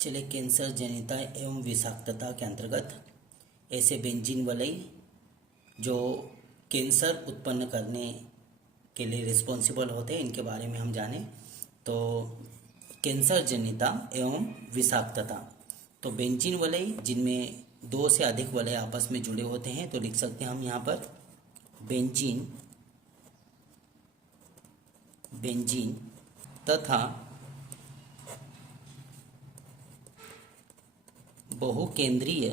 चले कैंसर जनिता एवं विषाक्तता के अंतर्गत ऐसे बेंजीन वलय जो कैंसर उत्पन्न करने के लिए रिस्पॉन्सिबल होते हैं, इनके बारे में हम जानें। तो कैंसर जनिता एवं विषाक्तता, तो बेंजीन वलय जिनमें दो से अधिक वलय आपस में जुड़े होते हैं, तो लिख सकते हैं हम यहाँ पर बेंजीन तथा बहुकेंद्रीय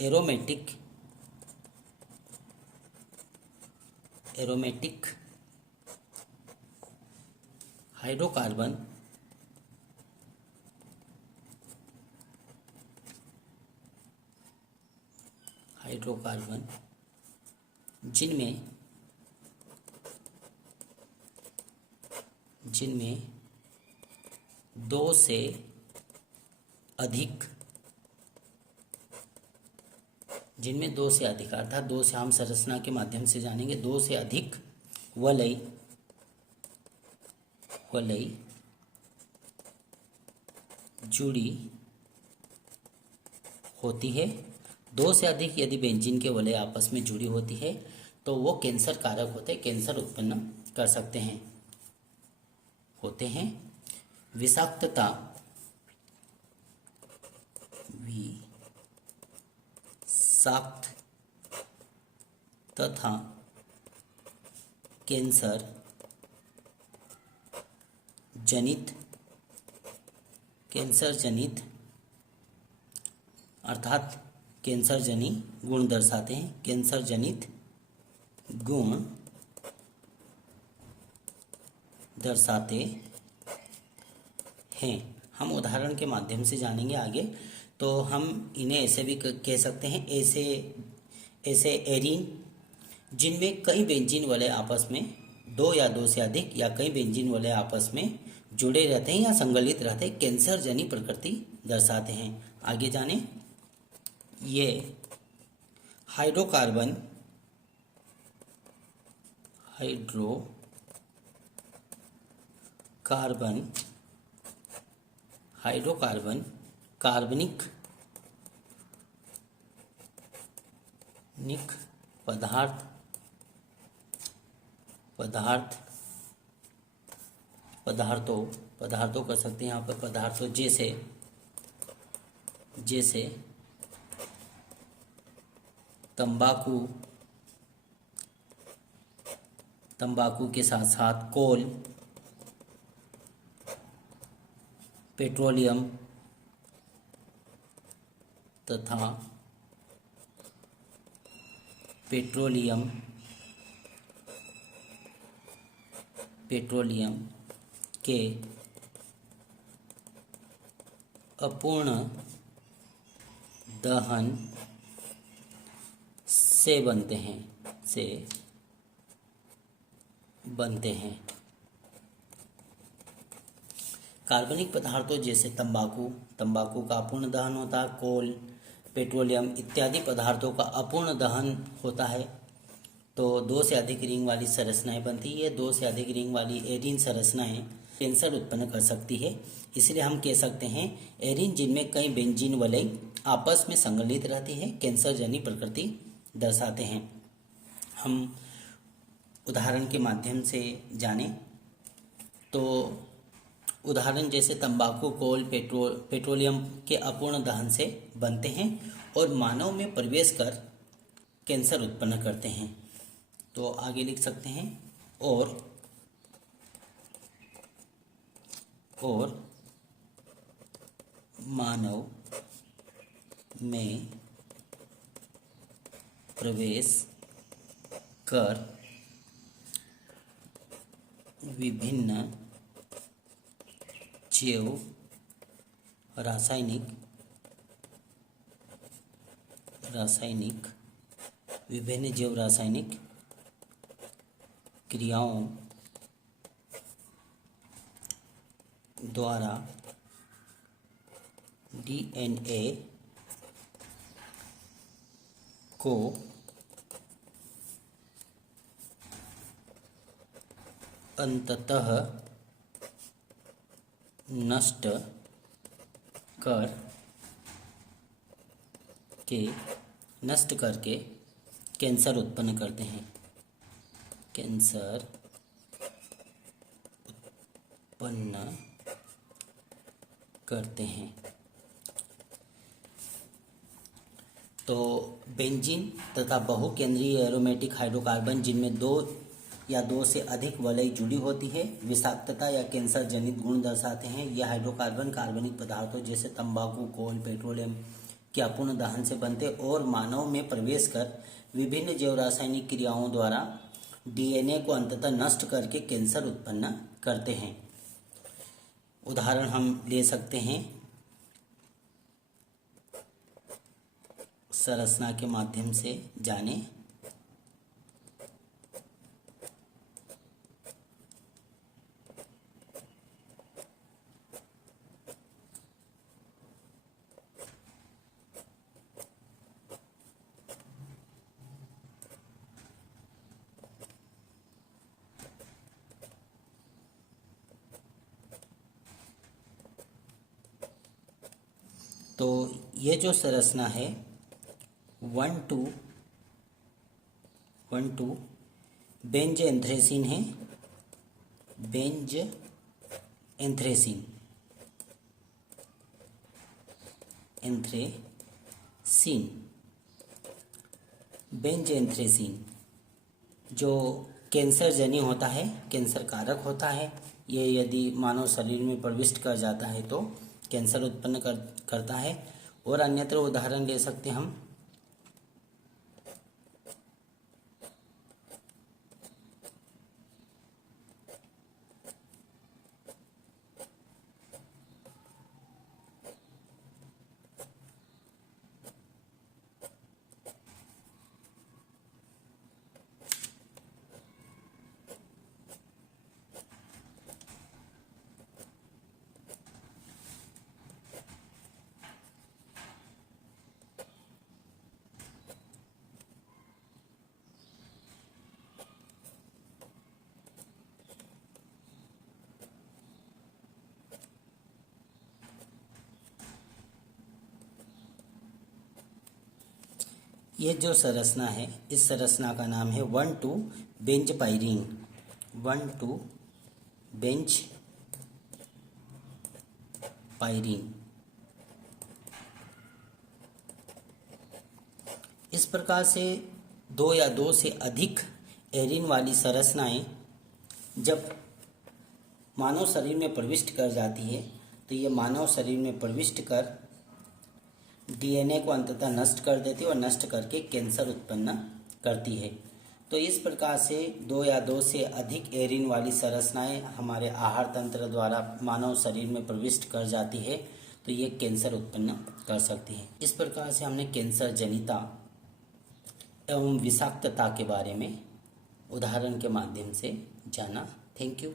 एरोमेटिक हाइड्रोकार्बन जिनमें दो से अधिक अर्थात दो से हम संरचना के माध्यम से जानेंगे, दो से अधिक वलय जुड़ी होती है। दो से अधिक यदि बेंजीन के वलय आपस में जुड़ी होती है तो वो कैंसर कारक होते हैं, कैंसर उत्पन्न कर सकते हैं होते हैं। विषाक्तता तथा कैंसर जनित अर्थात कैंसर जनित गुण दर्शाते हैं, कैंसर जनित गुण दर्शाते हैं। हम उदाहरण के माध्यम से जानेंगे आगे। तो हम इन्हें ऐसे भी कह सकते हैं, ऐसे एरीन जिनमें कई बेंजीन वलय आपस में दो या दो से अधिक या कई बेंजीन वलय आपस में जुड़े रहते हैं या संगलित रहते हैं, कैंसर जनित प्रकृति दर्शाते हैं। आगे जानें। ये हाइड्रोकार्बन कार्बनिक पदार्थों कर सकते हैं यहाँ पर, पदार्थों जैसे तंबाकू के साथ साथ कोल, पेट्रोलियम तथा पेट्रोलियम के अपूर्ण दहन से बनते हैं। कार्बनिक पदार्थों जैसे तंबाकू का अपूर्ण दहन होता है, कोल, पेट्रोलियम इत्यादि पदार्थों का अपूर्ण दहन होता है, तो दो से अधिक रिंग वाली संरचनाएं बनती है। दो से अधिक रिंग वाली एरीन संरचनाएं कैंसर उत्पन्न कर सकती है। इसलिए हम कह सकते हैं एरीन जिनमें कई बेंजीन वलय आपस में संगलित रहती है, कैंसर जनित प्रकृति दर्शाते हैं। हम उदाहरण के माध्यम से जानें तो उदाहरण जैसे तंबाकू, कोल, पेट्रोलियम के अपूर्ण दहन से बनते हैं और मानव में प्रवेश कर कैंसर उत्पन्न करते हैं। तो आगे लिख सकते हैं और मानव में प्रवेश कर विभिन्न जैव रासायनिक क्रियाओं द्वारा डीएनए को अंततः नष्ट करके कैंसर उत्पन्न करते हैं। कैंसर उत्पन्न करते हैं। तो बेंजीन तथा बहुकेंद्रीय एरोमेटिक हाइड्रोकार्बन जिनमें दो से अधिक वलय जुड़ी होती है विषाक्तता या कैंसर जनित गुण दर्शाते हैं। यह हाइड्रोकार्बन कार्बनिक पदार्थों जैसे तंबाकू, कोल, पेट्रोलियम के अपूर्ण दहन से बनते और मानव में प्रवेश कर विभिन्न जैव रासायनिक क्रियाओं द्वारा डीएनए को अंततः नष्ट करके कैंसर उत्पन्न करते हैं। उदाहरण हम ले सकते हैं संरचना के माध्यम से जाने। तो ये जो संरचना है 1,2 बेंज एंथ्रेसीन है। बेंज एंथ्रेसीन बेंज एंथ्रेसीन जो कैंसर जन्य होता है, कैंसर कारक होता है। ये यदि मानव शरीर में प्रविष्ट कर जाता है तो कैंसर उत्पन्न करता है। और अन्यत्र उदाहरण ले सकते हैं हम ये जो संरचना है इस संरचना का नाम है 1,2 बेंज पायरीन। 1,2 Benz pyrene. इस प्रकार से दो या दो से अधिक एरिन वाली संरचनाएं जब मानव शरीर में प्रविष्ट कर जाती है तो ये मानव शरीर में प्रविष्ट कर डीएनए को अंततः नष्ट कर देती है और नष्ट करके कैंसर उत्पन्न करती है। तो इस प्रकार से दो या दो से अधिक एरिन वाली संरचनाएं हमारे आहार तंत्र द्वारा मानव शरीर में प्रविष्ट कर जाती है तो ये कैंसर उत्पन्न कर सकती है। इस प्रकार से हमने कैंसर जनिता एवं विषाक्तता के बारे में उदाहरण के माध्यम से जाना। Thank you.